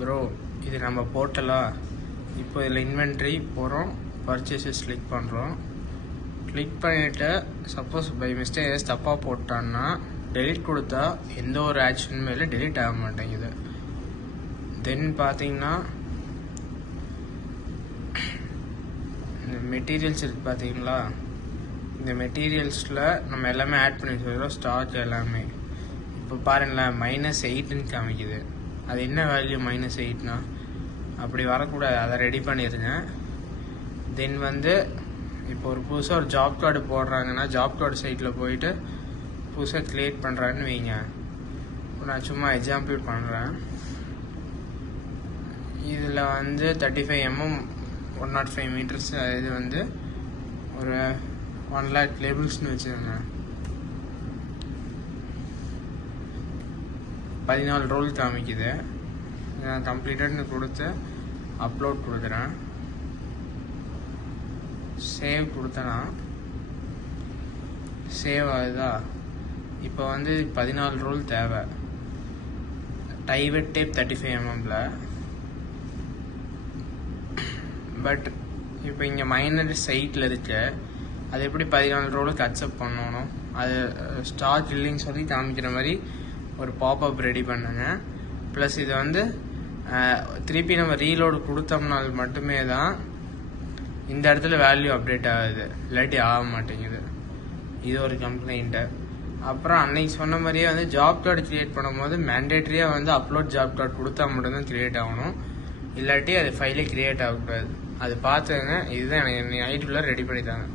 Bro இது நம்ம போர்ட்டலா. இப்போ இதில் இன்வென்ட்ரி போகிறோம், பர்ச்சேசஸ் கிளிக் பண்ணுறோம். கிளிக் பண்ணிவிட்டு சப்போஸ் பை மிஸ்டேக் தப்பாக போட்டான்னா டெலிட் கொடுத்தா எந்த ஒரு ஆக்ஷனுமே இல்லை, டெலிட் ஆக மாட்டேங்குது. தென் பார்த்தீங்கன்னா இந்த மெட்டீரியல்ஸ் இருக்குது பார்த்தீங்களா, இந்த மெட்டீரியல்ஸில் நம்ம எல்லாமே ஆட் பண்ணி வச்சுருக்கோம், ஸ்டாக் எல்லாமே. இப்போ பாருங்களேன், -8ன்னு காமிக்குது. அது என்ன வேல்யூ -8னா? அப்படி வரக்கூடாது, அதை ரெடி பண்ணிடுங்க. தென் வந்து இப்போ ஒரு புதுசாக ஒரு ஜாப் கார்டு போடுறாங்கன்னா ஜாப் கார்டு சைட்டில் போயிட்டு புதுசாக கிரியேட் பண்ணுறான்னு வைங்க. நான் சும்மா எக்ஸாம்பிள் பண்ணுறேன். இதில் வந்து 35 mm 105 மீட்டர்ஸ், இது வந்து ஒரு 1 lakh லேபிள்ஸ்னு வச்சுருங்க. 14 ரோல் காமிக்குது. நான் கம்ப்ளீட்டட்னு கொடுத்து அப்லோட் கொடுக்குறேன். சேவ் கொடுத்தனா சேவ் ஆகுதா? இப்போ வந்து 14 ரோல் தேவை. டைவெட் டேப் 35 mmல. பட் இப்போ இங்கே மைனர் சைட்டில் இருக்கு, அது எப்படி 14 ரோலுக்கு அக்செப்ட் பண்ணணும்? அது ஸ்டாக் இல்லைன்னு சொல்லி காமிக்கிற மாதிரி ஒரு பாப்அப் ரெடி பண்ணுங்க. ப்ளஸ் இதை வந்து திருப்பி நம்ம ரீலோடு கொடுத்தோம்னால் மட்டுமே தான் இந்த இடத்துல வேல்யூ அப்டேட் ஆகுது, இல்லாட்டி ஆக மாட்டேங்குது. இது ஒரு கம்ப்ளைண்ட்டு. அப்புறம் அன்னைக்கு சொன்ன மாதிரியே வந்து ஜாப் கார்டு கிரியேட் பண்ணும்போது மேண்டேட்ரியாக வந்து அப்லோட் ஜாப் கார்டு கொடுத்தா மட்டும்தான் கிரியேட் ஆகணும், இல்லாட்டி அது ஃபைலே கிரியேட் ஆகக்கூடாது. அது பார்த்துங்க. இதுதான் எனக்கு நைட்டுக்குள்ளே ரெடி பண்ணித்தாங்க.